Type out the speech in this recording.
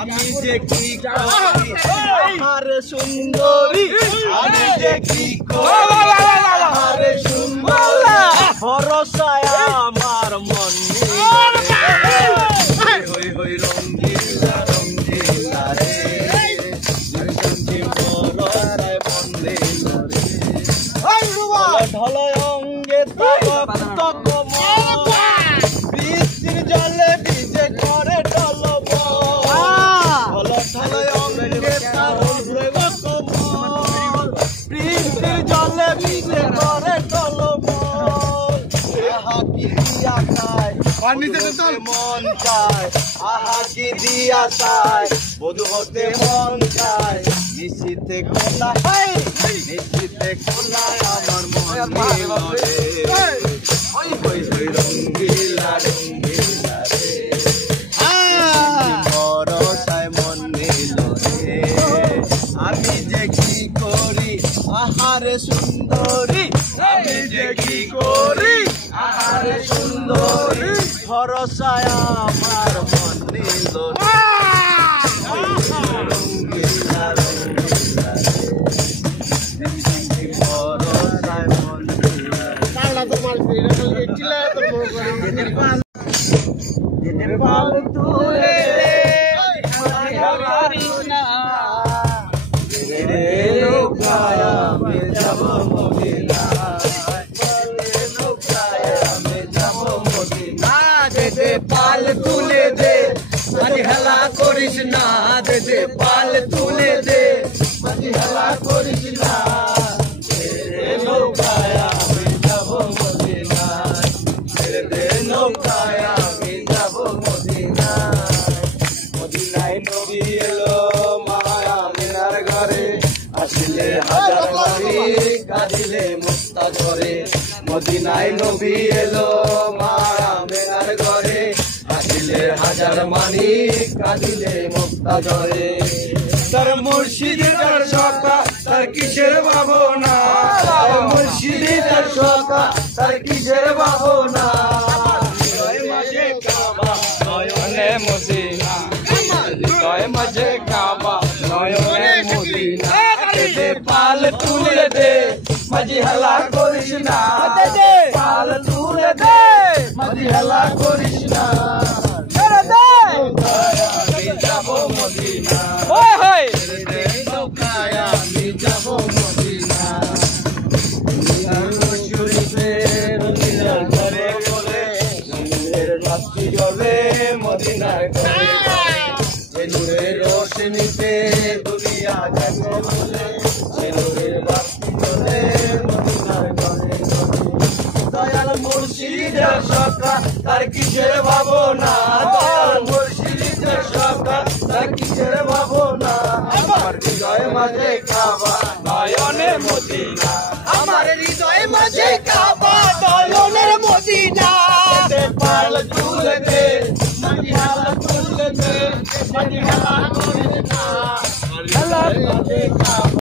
আমি যে কি করি আরে সুন্দরী আমি যে কি করি আরে সুন্দরী ভরসায় আমার মন হই হই রঙ্গিলা রঙ্গিলা রে ভরসায় বন্দে ঢলয় অঙ্গে তক বৃষ্টির জলে ভিজে করে টলব ঢলয় অঙ্গে বৃষ্টির জলে ভিজে করে টলব আহা কি দিয়া চায় মন চায় আহা কি দিয়া চায় বধু হতে মন চায় নিশিতে কোনায় নিশিতে কোনায় আমার মন রে হই হই হই রঙ্গিলা রঙ্গিলা রে ভরসায় মন নিল রে আমি যে কি করি আহারে সুন্দরী আমি যে কি করি আহারে সুন্দরী ভরসায় আমার মন নিল রে রঙ্গিলা রঙ্গিলা রে ভরসায় মন নিল যেতে পাল তুলে নৌকায় আমি যাব মদিনা নৌকায় আমি যাব মদিনা যেতে পাল তুলে দে মাঝি হেলা করিস না যেতে পাল তুলে দে মাঝি হেলা করিস না নৌকায় আমি যাব মদিনা নৌকায় আমি যাব মদিনা মদিনায় নবী এলো মায়া মিনার ঘরে আসলে হাজার বাড়ি কাঁদিলে মুক্তা ধরে মদিনায় নবী এলো মায়া মিনার ঘরে আসলে হাজার মানি কাঁদিলে মুক্তা ধরে তার মুর্শিদের সকা তার কিসের ভাবনা মুর্শিদের সকা তার কিসের ভাবনা মাঝে কাবা নয়নে মদিনা হৃদয় মাঝে কাবা নয়নে মদিনা দে পাল তুলে দে মাঝি হেলা করিস না পাল তুলে দে মাঝি হেলা করিস না আমি যাব মদিনা নৌকায় আমি যাব মদিনা ঘরে বলে রাত্রি জলে মদিনার ঘরে নূরের রোশনীতে দুনিয়া জাগে বলে নূরের বাতি জ্বলে মদিনার ঘরে দয়াল মুর্শিদের সকা তার কিসের ভাবনা দয়াল মুর্শিদের সকা তার কিসের ভাবনা আমার হৃদয় মাঝে কাবা নয়নের মদিনা আমার হৃদয় মাঝে কাবা নয়নের মদিনা পাল তুলে দে মাঝি হেলা তুলে দে মাঝি হেলা করিস না হেলা